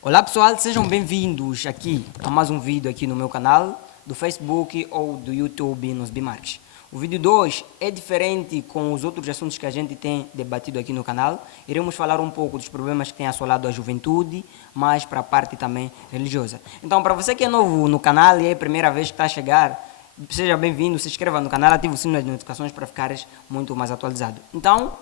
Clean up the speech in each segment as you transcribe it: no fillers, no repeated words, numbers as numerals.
Olá pessoal, sejam bem-vindos aqui a mais um vídeo aqui no meu canal do Facebook ou do YouTube nos Bimarques. O vídeo de hoje é diferente com os outros assuntos que a gente tem debatido aqui no canal. Iremos falar um pouco dos problemas que tem assolado a juventude, mas para a parte também religiosa. Então, para você que é novo no canal e é a primeira vez que está a chegar, seja bem-vindo, se inscreva no canal, ative o sino das notificações para ficares muito mais atualizado. Então,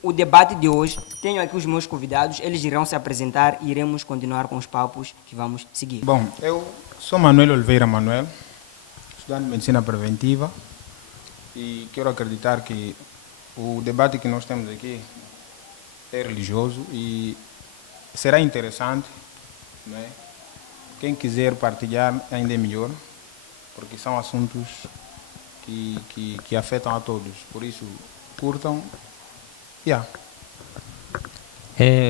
o debate de hoje, tenho aqui os meus convidados, eles irão se apresentar e iremos continuar com os papos que vamos seguir. Bom, eu sou Manuel Oliveira Manuel, estudante de Medicina Preventiva e quero acreditar que o debate que nós temos aqui é religioso e será interessante, né? Quem quiser partilhar ainda é melhor, porque são assuntos que afetam a todos, por isso curtam.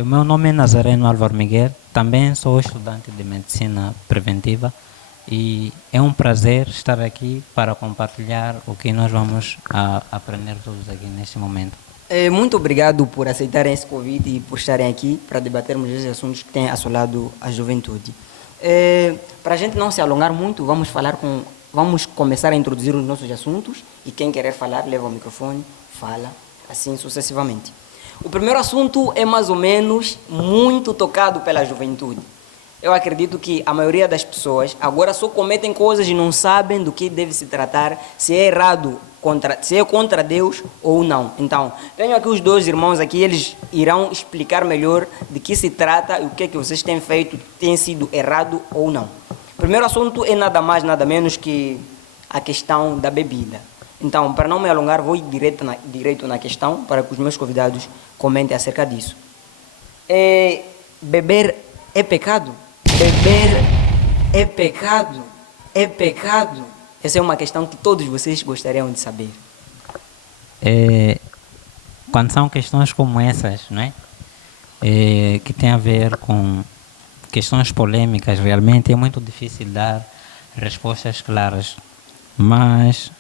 Meu nome é Nazareno Álvaro Miguel, também sou estudante de Medicina Preventiva e é um prazer estar aqui para compartilhar o que nós vamos aprender todos aqui neste momento. Muito obrigado por aceitarem esse convite e por estarem aqui para debatermos esses assuntos que têm assolado a juventude. Para a gente não se alongar muito, vamos começar a introduzir os nossos assuntos e quem querer falar, leva o microfone, fala, assim sucessivamente. O primeiro assunto é mais ou menos muito tocado pela juventude. Eu acredito que a maioria das pessoas agora só cometem coisas e não sabem do que deve se tratar, se é errado, se é contra Deus ou não. Então, tenho aqui os dois irmãos aqui, eles irão explicar melhor de que se trata e o que é que vocês têm feito, tem sido errado ou não. O primeiro assunto é nada mais, nada menos que a questão da bebida. Então, para não me alongar, vou ir direto na questão, para que os meus convidados comentem acerca disso. Beber é pecado? Beber é pecado? É pecado? Essa é uma questão que todos vocês gostariam de saber. Quando são questões como essas, não é? Que tem a ver com questões polêmicas, realmente é muito difícil dar respostas claras. Mas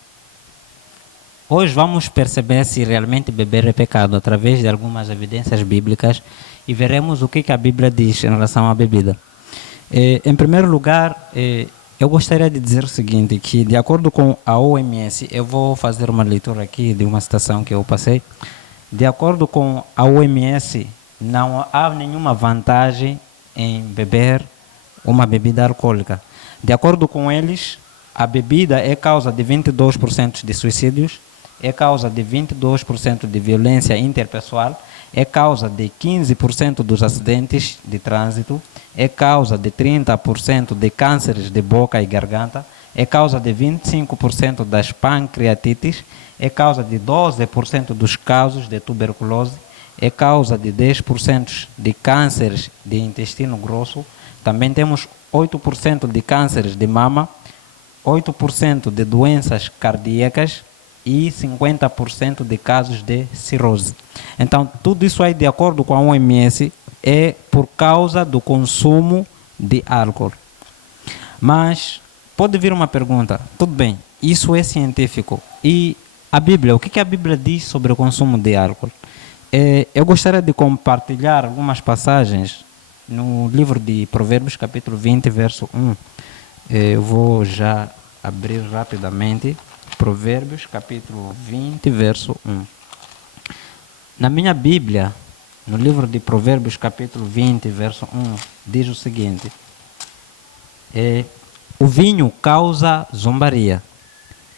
hoje vamos perceber se realmente beber é pecado através de algumas evidências bíblicas e veremos o que a Bíblia diz em relação à bebida. Em primeiro lugar, eu gostaria de dizer o seguinte, que de acordo com a OMS, eu vou fazer uma leitura aqui de uma citação que eu passei. De acordo com a OMS, não há nenhuma vantagem em beber uma bebida alcoólica. De acordo com eles, a bebida é causa de 22% de suicídios, é causa de 22% de violência interpessoal, é causa de 15% dos acidentes de trânsito, é causa de 30% de cânceres de boca e garganta, é causa de 25% das pancreatites, é causa de 12% dos casos de tuberculose, é causa de 10% de cânceres de intestino grosso, também temos 8% de cânceres de mama, 8% de doenças cardíacas e 50% de casos de cirrose. Então, tudo isso aí, de acordo com a OMS, é por causa do consumo de álcool. Mas pode vir uma pergunta, tudo bem, isso é científico. E a Bíblia, o que a Bíblia diz sobre o consumo de álcool? Eu gostaria de compartilhar algumas passagens no livro de Provérbios, capítulo 20, verso 1. Eu vou já abrir rapidamente. Provérbios, capítulo 20, verso 1. Na minha Bíblia, no livro de Provérbios, capítulo 20, verso 1, diz o seguinte: o vinho causa zombaria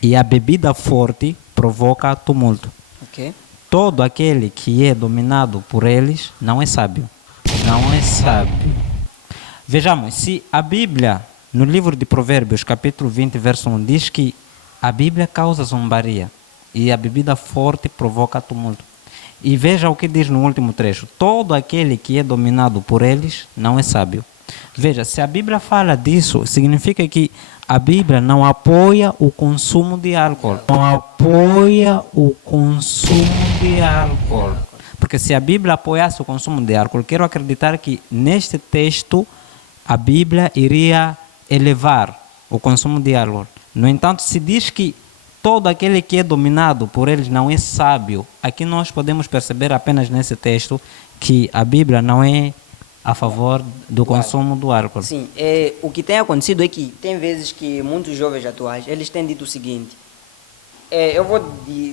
e a bebida forte provoca tumulto. Okay. Todo aquele que é dominado por eles não é sábio. Não é sábio. Vejamos, se a Bíblia, no livro de Provérbios, capítulo 20, verso 1, diz que a Bíblia causa zombaria e a bebida forte provoca tumulto. E veja o que diz no último trecho: todo aquele que é dominado por eles não é sábio. Veja, se a Bíblia fala disso, significa que a Bíblia não apoia o consumo de álcool. Não apoia o consumo de álcool. Porque se a Bíblia apoiasse o consumo de álcool, quero acreditar que neste texto a Bíblia iria elevar o consumo de álcool. No entanto, se diz que todo aquele que é dominado por eles não é sábio, aqui nós podemos perceber apenas nesse texto que a Bíblia não é a favor do consumo do álcool. Sim, o que tem acontecido é que tem vezes que muitos jovens atuais, eles têm dito o seguinte, eu vou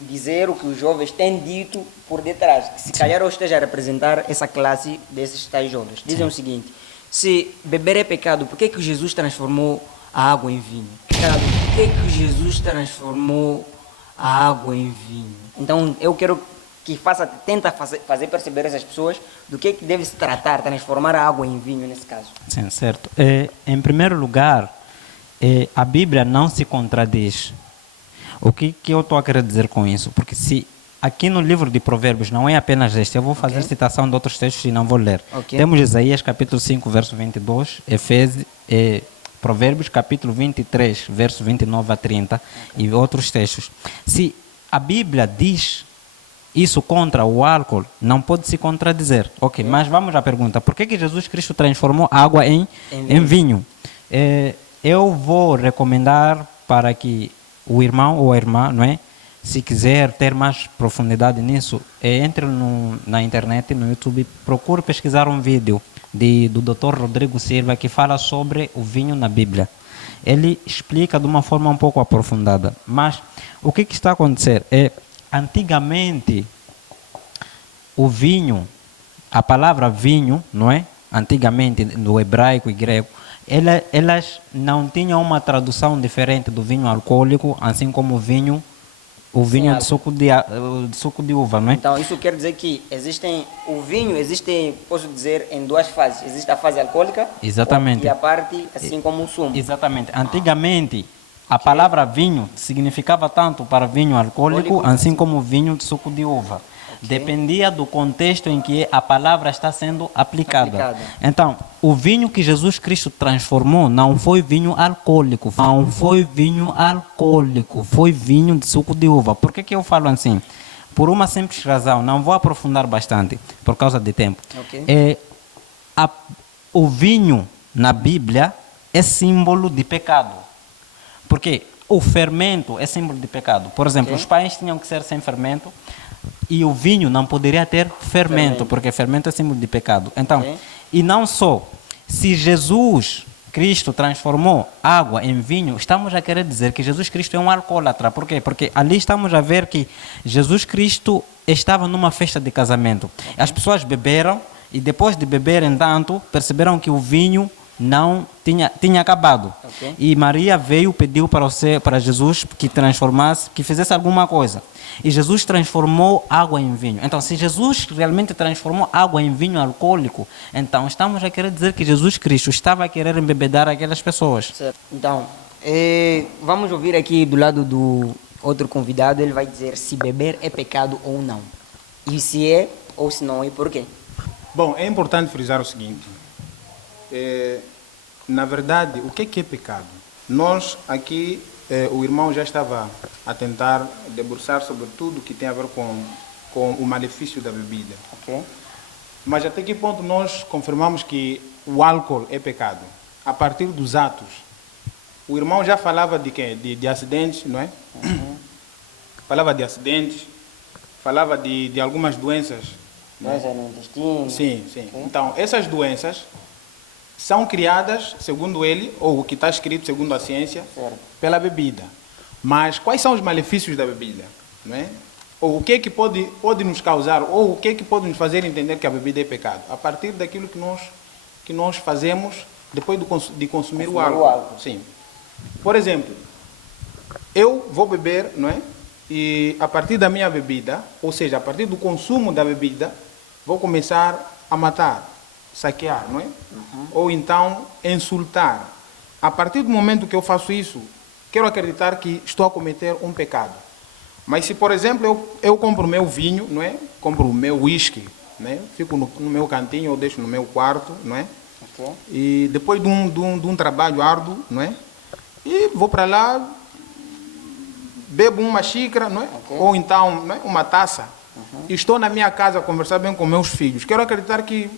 dizer o que os jovens têm dito por detrás, que se calhar eu esteja a representar essa classe desses tais jovens. Dizem o seguinte, se beber é pecado, por que que Jesus transformou a água em vinho? Pecado, por que que Jesus transformou a água em vinho? Então eu quero que tenta fazer perceber essas pessoas do que deve se tratar, transformar a água em vinho nesse caso. Sim, certo. Em primeiro lugar, a Bíblia não se contradiz. O que eu estou a querer dizer com isso? Porque se aqui no livro de Provérbios não é apenas este, eu vou fazer citação de outros textos e não vou ler. Temos Isaías capítulo 5, verso 22, Provérbios capítulo 23, verso 29 a 30 e outros textos. Se a Bíblia diz isso contra o álcool, não pode se contradizer. Ok, mas vamos à pergunta. Por que Jesus Cristo transformou água em vinho? Eu vou recomendar para que o irmão ou a irmã, não é? Se quiser ter mais profundidade nisso, entre na internet, no YouTube, procure pesquisar um vídeo do Dr. Rodrigo Silva que fala sobre o vinho na Bíblia. Ele explica de uma forma um pouco aprofundada. Mas o que está a acontecer é, antigamente, o vinho, a palavra vinho, não é? Antigamente, no hebraico e grego, elas não tinham uma tradução diferente do vinho alcoólico, assim como o vinho de suco de uva, não é? Então, isso quer dizer que posso dizer, em duas fases. Existe a fase alcoólica. Exatamente. E a parte, assim como o sumo. Exatamente. Antigamente, a palavra vinho significava tanto para vinho alcoólico, assim como vinho de suco de uva. Dependia do contexto em que a palavra está sendo aplicada. Então, o vinho que Jesus Cristo transformou não foi vinho alcoólico, foi vinho de suco de uva. Por que eu falo assim? Por uma simples razão, não vou aprofundar bastante, por causa de tempo. O vinho na Bíblia é símbolo de pecado. Porque o fermento é símbolo de pecado. Por exemplo, os pães tinham que ser sem fermento, e o vinho não poderia ter fermento, porque fermento é símbolo de pecado. Então, e não só, se Jesus Cristo transformou água em vinho, estamos a querer dizer que Jesus Cristo é um alcoólatra. Por quê? Porque ali estamos a ver que Jesus Cristo estava numa festa de casamento. As pessoas beberam, e depois de beberem tanto, perceberam que o vinho não tinha acabado. E Maria veio, pediu para Jesus que fizesse alguma coisa. E Jesus transformou água em vinho. Então, se Jesus realmente transformou água em vinho alcoólico, então estamos a querer dizer que Jesus Cristo estava a querer embebedar aquelas pessoas. Certo. Então, vamos ouvir aqui do lado do outro convidado, ele vai dizer se beber é pecado ou não. E se é ou se não é, por quê? Bom, é importante frisar o seguinte. Na verdade, o que é pecado? Nós aqui, o irmão já estava a tentar debruçar sobre tudo que tem a ver com o malefício da bebida. Mas até que ponto nós confirmamos que o álcool é pecado? A partir dos atos. O irmão já falava de quê? De acidentes, não é? Falava de acidentes, falava de algumas doenças. Doenças no intestino. Sim. Então, essas doenças são criadas, segundo ele, ou o que está escrito segundo a ciência, pela bebida. Mas quais são os malefícios da bebida? Não é? Ou o que é que pode nos causar, ou o que é que pode nos fazer entender que a bebida é pecado? A partir daquilo que nós fazemos depois de consumir o álcool. Sim. Por exemplo, eu vou beber, não é? E a partir da minha bebida, ou seja, a partir do consumo da bebida, vou começar a matar, saquear, não é? Ou então insultar. A partir do momento que eu faço isso, quero acreditar que estou a cometer um pecado. Mas se, por exemplo, eu compro o meu vinho, não é? Compro o meu whisky, né? Fico no meu cantinho ou deixo no meu quarto, não é? E depois de um trabalho árduo, não é? E vou para lá, bebo uma xícara, não é? Ou então, não é? Uma taça. E estou na minha casa a conversar bem com meus filhos. Quero acreditar que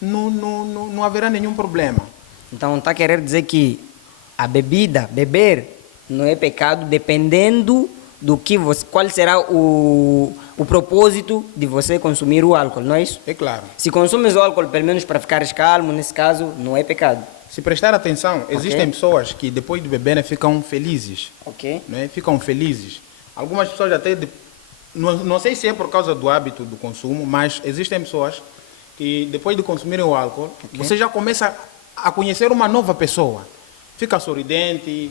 não haverá nenhum problema. Então, está querendo dizer que a beber, não é pecado, dependendo do que qual será o propósito de você consumir o álcool, não é isso? É claro. Se consumes o álcool pelo menos para ficares calmo, nesse caso, não é pecado. Se prestar atenção, existem pessoas que depois de beberem ficam felizes. Ok? Né? Ficam felizes. Algumas pessoas até, não sei se é por causa do hábito do consumo, mas existem pessoas que depois de consumirem o álcool, você já começa a conhecer uma nova pessoa. Fica sorridente,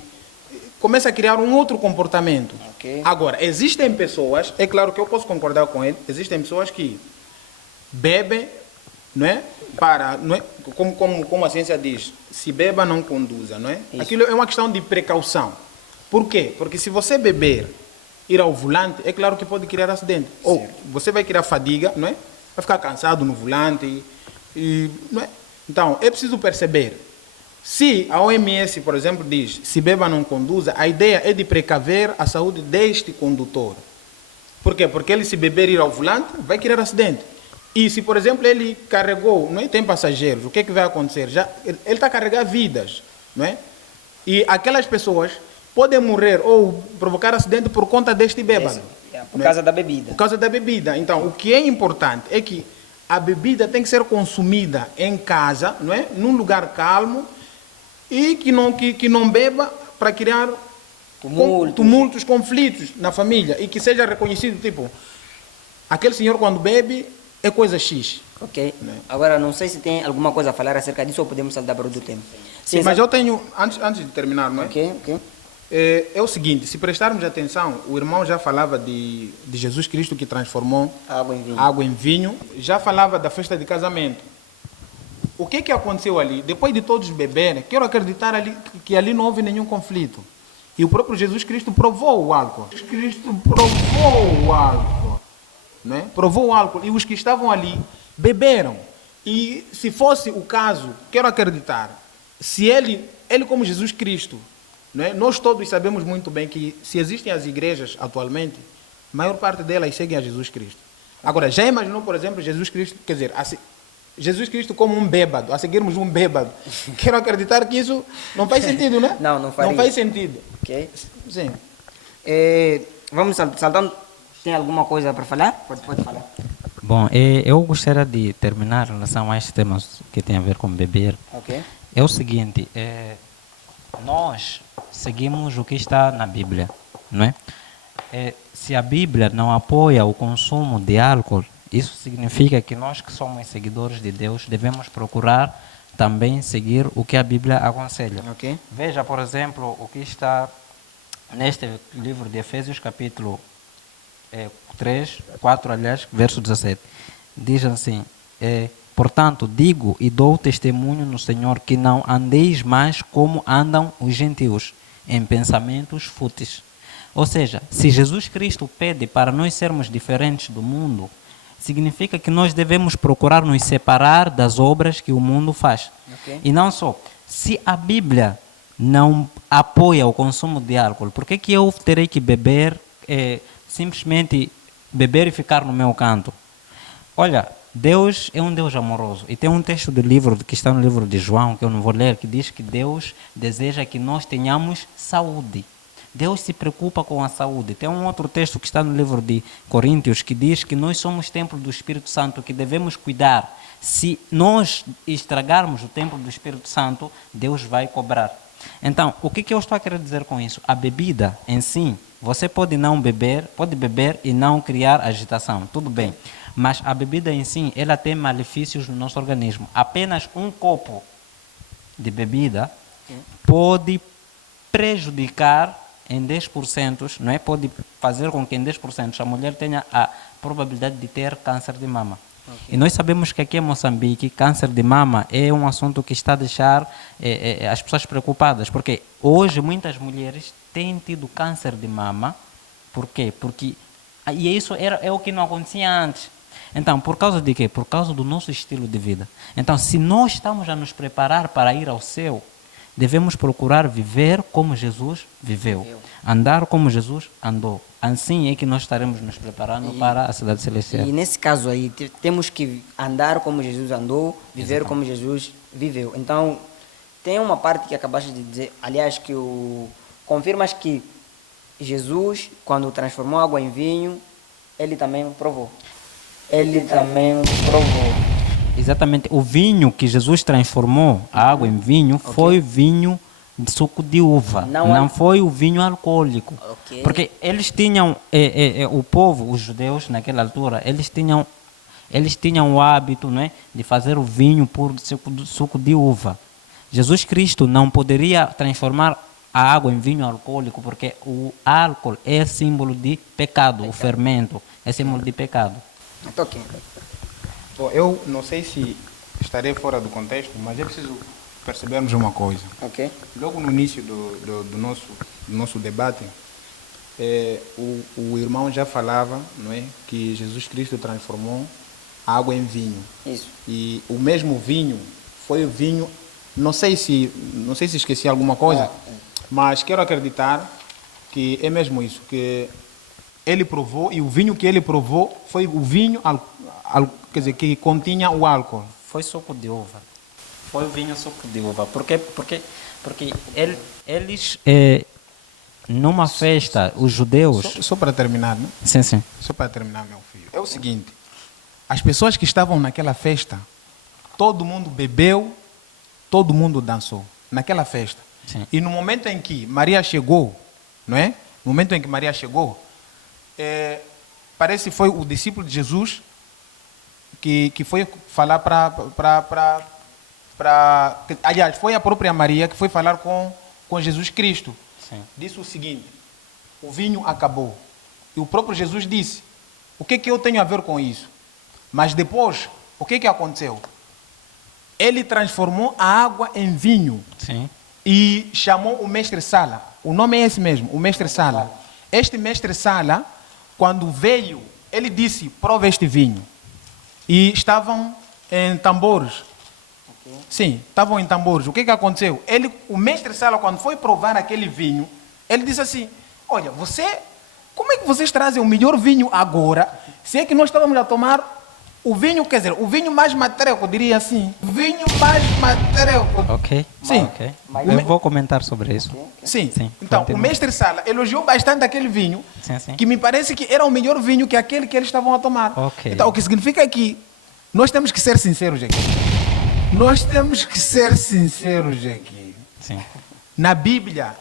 começa a criar um outro comportamento. Ok. Agora, existem pessoas, é claro que eu posso concordar com ele, existem pessoas que bebem, não é? Não é? Como a ciência diz, se beba não conduza, não é? Isso. Aquilo é uma questão de precaução. Por quê? Porque se você beber, ir ao volante, é claro que pode criar acidente. Ou você vai criar fadiga, não é? Vai ficar cansado no volante, não é? Então, é preciso perceber. Se a OMS, por exemplo, diz, se beba não conduza, a ideia é de precaver a saúde deste condutor. Por quê? Porque ele, se beber e ir ao volante, vai criar acidente. E se, por exemplo, ele carregou, não é? Tem passageiros, o que é que vai acontecer? Ele está a carregar vidas, não é? E aquelas pessoas podem morrer ou provocar acidente por conta deste bêbado. Por causa da bebida. Por causa da bebida. Então, o que é importante é que a bebida tem que ser consumida em casa, não é? Num lugar calmo, e que não beba para criar tumultos, conflitos na família, e que seja reconhecido, tipo, aquele senhor quando bebe é coisa X. Ok. Agora, não sei se tem alguma coisa a falar acerca disso ou podemos saltar para outro tema. Sim, mas eu tenho, antes de terminar, não é? Ok. É o seguinte, se prestarmos atenção, o irmão já falava de Jesus Cristo que transformou água em vinho, já falava da festa de casamento. O que aconteceu ali? Depois de todos beberem, quero acreditar que ali não houve nenhum conflito. E o próprio Jesus Cristo provou o álcool. Jesus Cristo provou o álcool. Né? Provou o álcool. E os que estavam ali beberam. E se fosse o caso, quero acreditar, se ele como Jesus Cristo, né? Nós todos sabemos muito bem que se existem as igrejas atualmente, a maior parte delas seguem a Jesus Cristo. Agora, já imaginou, por exemplo, Jesus Cristo, quer dizer, Jesus Cristo como um bêbado, a seguirmos um bêbado. Quero acreditar que isso não faz sentido, né? Não faria. Não faz sentido. Ok. Sim. Vamos saltando. Tem alguma coisa para falar? Pode falar. Bom, eu gostaria de terminar em relação a estes temas que têm a ver com beber. Ok. É o seguinte, nós seguimos o que está na Bíblia, não é? Se a Bíblia não apoia o consumo de álcool, isso significa que nós que somos seguidores de Deus devemos procurar também seguir o que a Bíblia aconselha. Ok. Veja, por exemplo, o que está neste livro de Efésios, capítulo 4, verso 17. Diz assim, portanto, digo e dou testemunho no Senhor que não andeis mais como andam os gentios, em pensamentos fúteis. Ou seja, se Jesus Cristo pede para nós sermos diferentes do mundo, significa que nós devemos procurar nos separar das obras que o mundo faz. Okay. E não só, se a Bíblia não apoia o consumo de álcool, por que eu terei que beber, simplesmente beber e ficar no meu canto? Olha, Deus é um Deus amoroso. E tem um texto do livro, que está no livro de João, que eu não vou ler, que diz que Deus deseja que nós tenhamos saúde. Deus se preocupa com a saúde. Tem um outro texto que está no livro de Coríntios que diz que nós somos templo do Espírito Santo, que devemos cuidar. Se nós estragarmos o templo do Espírito Santo, Deus vai cobrar. Então, o que eu estou a querer dizer com isso? A bebida em si, você pode beber e não criar agitação, tudo bem. Mas a bebida em si, ela tem malefícios no nosso organismo. Apenas um copo de bebida pode prejudicar em 10%, não é? Pode fazer com que em 10% a mulher tenha a probabilidade de ter câncer de mama. Okay. E nós sabemos que aqui em Moçambique, câncer de mama é um assunto que está a deixar as pessoas preocupadas, porque hoje muitas mulheres têm tido câncer de mama. Por quê? Porque isso é o que não acontecia antes. Então, por causa de quê? Por causa do nosso estilo de vida. Então, se nós estamos a nos preparar para ir ao céu, devemos procurar viver como Jesus viveu, andar como Jesus andou. Assim é que nós estaremos nos preparando para a cidade celestial. E nesse caso aí, temos que andar como Jesus andou, viver como Jesus viveu. Então, tem uma parte que acabaste de dizer, aliás, que confirmas que Jesus, quando transformou água em vinho, Ele também provou. Ele também provou. Exatamente. O vinho que Jesus transformou a água em vinho foi vinho de suco de uva. Não foi o vinho alcoólico. Ok. Porque eles tinham, o povo, os judeus, naquela altura, eles tinham o hábito, né, de fazer o vinho por suco de uva. Jesus Cristo não poderia transformar a água em vinho alcoólico, porque o álcool é símbolo de pecado, o fermento é símbolo de pecado. Então, ok. Bom, eu não sei se estarei fora do contexto, mas é preciso percebermos uma coisa. Ok. Logo no início do nosso debate, o irmão já falava, não é, que Jesus Cristo transformou a água em vinho. Isso. E o mesmo vinho foi o vinho, não sei se esqueci alguma coisa, mas quero acreditar que é mesmo isso, que ele provou, e o vinho que ele provou foi o vinho quer dizer, que continha o álcool. Foi suco de uva. Foi o vinho suco de uva. Porque eles, numa festa, os judeus... Só para terminar, né? Sim. Só para terminar, meu filho. É o seguinte, as pessoas que estavam naquela festa, todo mundo bebeu, todo mundo dançou naquela festa. Sim. E no momento em que Maria chegou, não é? No momento em que Maria chegou, parece que foi o discípulo de Jesus que foi falar aliás, foi a própria Maria que foi falar com Jesus Cristo. Sim. Disse o seguinte: o vinho acabou. E o próprio Jesus disse: o que eu tenho a ver com isso? Mas depois, o que aconteceu? Ele transformou a água em vinho. Sim. E chamou o mestre Sala. O nome é esse mesmo, o mestre Sala. Este mestre Sala, quando veio, ele disse: prova este vinho. E estavam em tambores. Okay. Sim, estavam em tambores. O que aconteceu? O mestre Sala, quando foi provar aquele vinho, ele disse assim: olha, como é que vocês trazem o melhor vinho agora, se é que nós estávamos a tomar o vinho, quer dizer, o vinho mais matreco, diria assim. Vinho mais matreco. Ok. Sim. Okay. Eu vou comentar sobre isso. Sim. Então, o mestre Sala elogiou bastante aquele vinho, sim. que me parece que era o melhor vinho que aquele que eles estavam a tomar. Okay. Então, o que significa que nós temos que ser sinceros aqui. Nós temos que ser sinceros aqui. Sim. Na Bíblia,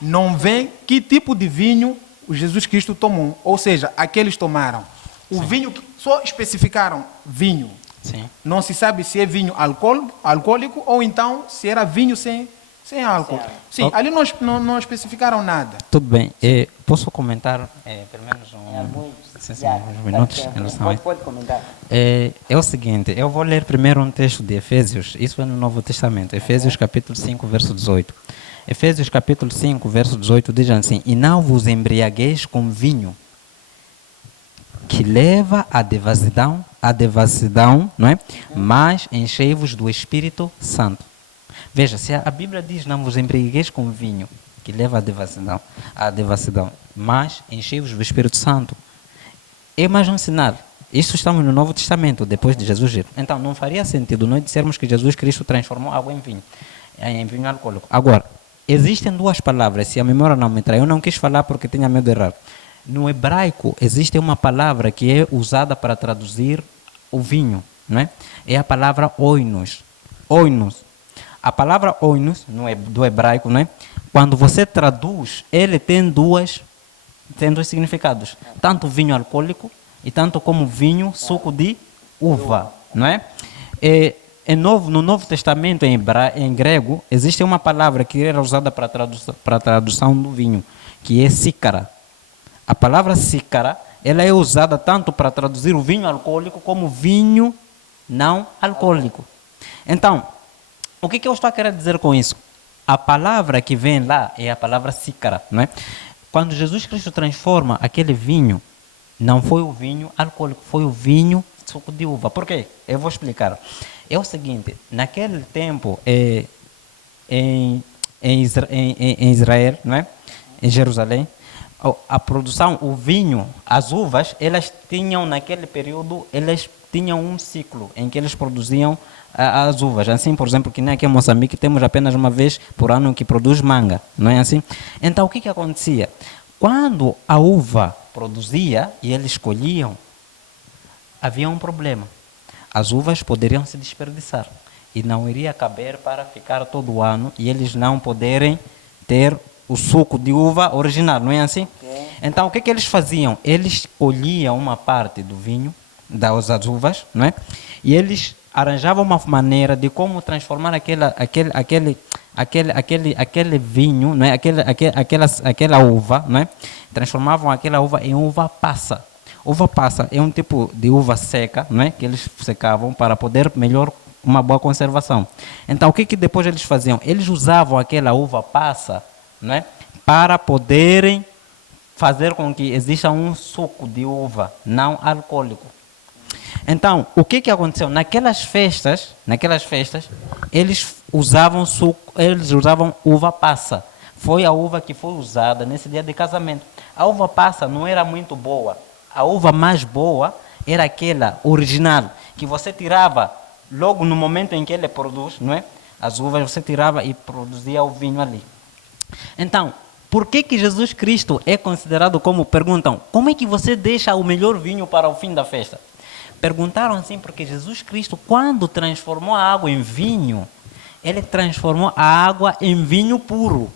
não vem que tipo de vinho o Jesus Cristo tomou. Ou seja, aqueles tomaram. O vinho, só especificaram vinho. Sim. Não se sabe se é vinho alcoólico ou então se era vinho sem álcool. Sim, ali não especificaram nada. Tudo bem. Posso comentar pelo menos uns minutos em relação a isso? Pode comentar. É o seguinte, eu vou ler primeiro um texto de Efésios, isso é no Novo Testamento, Efésios capítulo 5, verso 18. Efésios capítulo 5, verso 18 diz assim: e não vos embriagueis com vinho, que leva à devassidão, não é? Mas enchei-vos do Espírito Santo. Veja, se a Bíblia diz não vos embriagueis com vinho, que leva à devassidão, mas enchei-vos do Espírito Santo, é mais um sinal. Isso estamos no Novo Testamento, depois de Jesus ir. Então, não faria sentido nós dissermos que Jesus Cristo transformou água em vinho alcoólico. Agora, existem duas palavras, se a memória não me trai, eu não quis falar porque tinha medo de errar. No hebraico, existe uma palavra que é usada para traduzir o vinho, não é? É a palavra oinos. Oinos. A palavra oinos, do hebraico, não é? Quando você traduz, ele tem dois significados. Tanto vinho alcoólico e tanto como vinho, suco de uva, não é? No Novo Testamento, em grego, existe uma palavra que era usada para a tradução do vinho, que é sícara. A palavra sícara, ela é usada tanto para traduzir o vinho alcoólico como vinho não alcoólico. Então, o que eu estou a querer dizer com isso? A palavra que vem lá é a palavra sícara, não é? Quando Jesus Cristo transforma aquele vinho, não foi o vinho alcoólico, foi o vinho suco de uva. Por quê? Eu vou explicar. É o seguinte, naquele tempo, em Israel, não é? Em Jerusalém, a produção, o vinho, as uvas, elas tinham naquele período, elas tinham um ciclo em que eles produziam as uvas. Assim, por exemplo, que nem aqui em Moçambique temos apenas uma vez por ano que produz manga, não é assim? Então, o que acontecia? Quando a uva, produzia e eles colhiam, havia um problema. As uvas poderiam se desperdiçar e não iria caber para ficar todo o ano e eles não poderem ter o suco de uva original, não é assim? Okay. Então, o que eles faziam? Eles colhiam uma parte do vinho, das uvas, não é? E eles arranjavam uma maneira de como transformar aquele vinho, não é? Aquela uva, não é? Transformavam aquela uva em uva passa. Uva passa é um tipo de uva seca, não é? Que eles secavam para poder melhor uma boa conservação. Então, o que depois eles faziam? Eles usavam aquela uva passa, não é? Para poderem fazer com que exista um suco de uva não alcoólico. Então, o que aconteceu? Naquelas festas, eles usavam uva passa. Foi a uva que foi usada nesse dia de casamento. A uva passa não era muito boa. A uva mais boa era aquela original, que você tirava logo no momento em que ele produz, não é? As uvas você tirava e produzia o vinho ali. Então, por que Jesus Cristo é considerado como, perguntam, como é que você deixa o melhor vinho para o fim da festa? Perguntaram assim porque Jesus Cristo, quando transformou a água em vinho, ele transformou a água em vinho puro.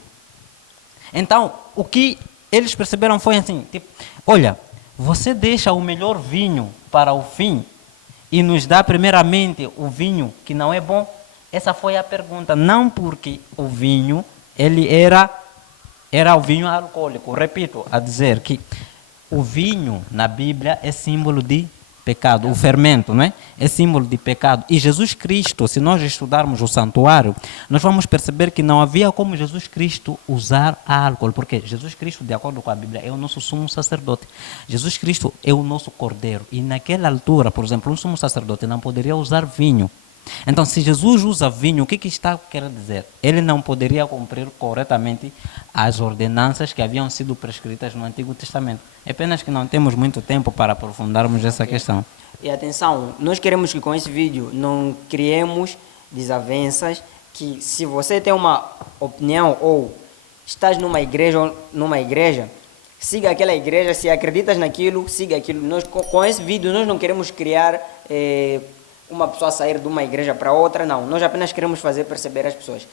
Então, o que eles perceberam foi assim, tipo, olha, você deixa o melhor vinho para o fim e nos dá primeiramente o vinho que não é bom? Essa foi a pergunta, não porque o vinho, ele era o vinho alcoólico. Repito, a dizer que o vinho na Bíblia é símbolo de pecado, o fermento, não é? É símbolo de pecado. E Jesus Cristo, se nós estudarmos o santuário, nós vamos perceber que não havia como Jesus Cristo usar álcool, porque Jesus Cristo, de acordo com a Bíblia, é o nosso sumo sacerdote. Jesus Cristo é o nosso cordeiro. E naquela altura, por exemplo, um sumo sacerdote não poderia usar vinho. Então, se Jesus usa vinho, o que está querendo dizer? Ele não poderia cumprir corretamente as ordenanças que haviam sido prescritas no Antigo Testamento. É apenas que não temos muito tempo para aprofundarmos essa questão. E atenção, nós queremos que com esse vídeo não criemos desavenças, que se você tem uma opinião ou estás numa igreja, siga aquela igreja, se acreditas naquilo, siga aquilo. Nós, com esse vídeo nós não queremos criar uma pessoa sair de uma igreja para outra, não. Nós apenas queremos fazer perceber às pessoas